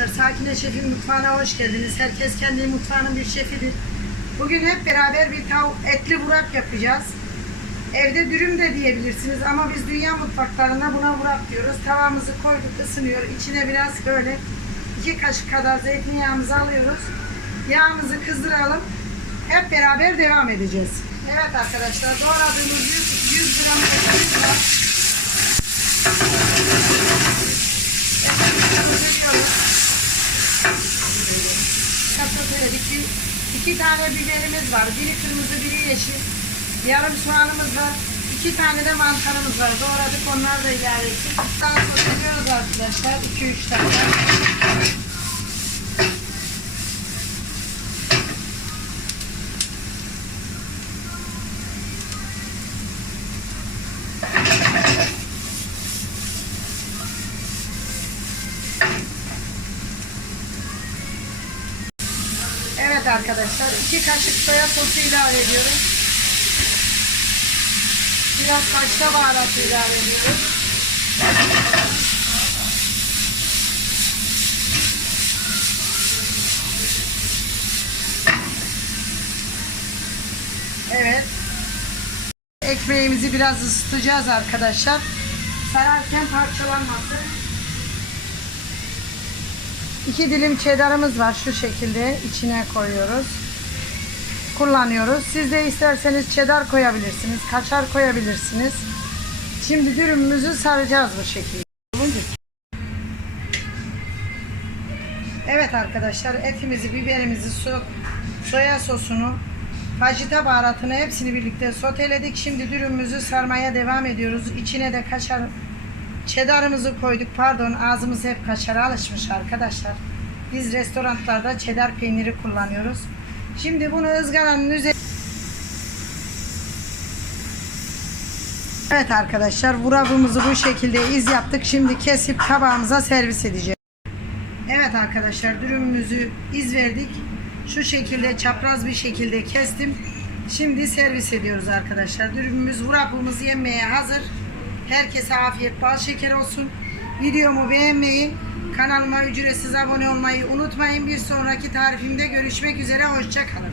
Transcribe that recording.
arkadaşlar. Sakine Şef'in mutfağına hoş geldiniz. Herkes kendi mutfağının bir şefidir. Bugün hep beraber bir tavuk etli burak yapacağız. Evde dürüm de diyebilirsiniz ama biz dünya mutfaklarında buna burak diyoruz. Tavamızı koyduk ısınıyor. İçine biraz böyle iki kaşık kadar zeytinyağımızı alıyoruz. Yağımızı kızdıralım. Hep beraber devam edeceğiz. Evet arkadaşlar doğradığımız 100, 100 gram etimiz var. Kapatıyorduk. Bir, iki tane biberimiz var. Biri kırmızı, biri yeşil. Yarım soğanımız var. İki tane de mantarımız var. Doğradık onlar da ettik. Daha sosuyoruz arkadaşlar. 2-3 tane. Evet arkadaşlar. iki kaşık soya sosu ilave ediyorum. Biraz kaşla baharatı ilave ediyorum. Evet. Ekmeğimizi biraz ısıtacağız arkadaşlar. Sararken parçalanmasın. İki dilim cheddar'ımız var şu şekilde içine koyuyoruz. Kullanıyoruz. Siz de isterseniz cheddar koyabilirsiniz, kaşar koyabilirsiniz. Şimdi dürümümüzü saracağız bu şekilde. Evet arkadaşlar etimizi, biberimizi, so soya sosunu, fajita baharatını hepsini birlikte soteledik. Şimdi dürümümüzü sarmaya devam ediyoruz. İçine de kaşar Cheddar'ımızı koyduk. Pardon ağzımız hep kaşara alışmış arkadaşlar. Biz restoranlarda cheddar peyniri kullanıyoruz. Şimdi bunu ızgaranın üzerine Evet arkadaşlar vurabımızı bu şekilde iz yaptık. Şimdi kesip tabağımıza servis edeceğiz. Evet arkadaşlar dürümümüzü iz verdik. Şu şekilde çapraz bir şekilde kestim. Şimdi servis ediyoruz arkadaşlar. Dürümümüz wrap'ımız yenmeye hazır. Herkese afiyet bal şeker olsun. Videomu beğenmeyi, kanalıma ücretsiz abone olmayı unutmayın. Bir sonraki tarifimde görüşmek üzere. Hoşçakalın.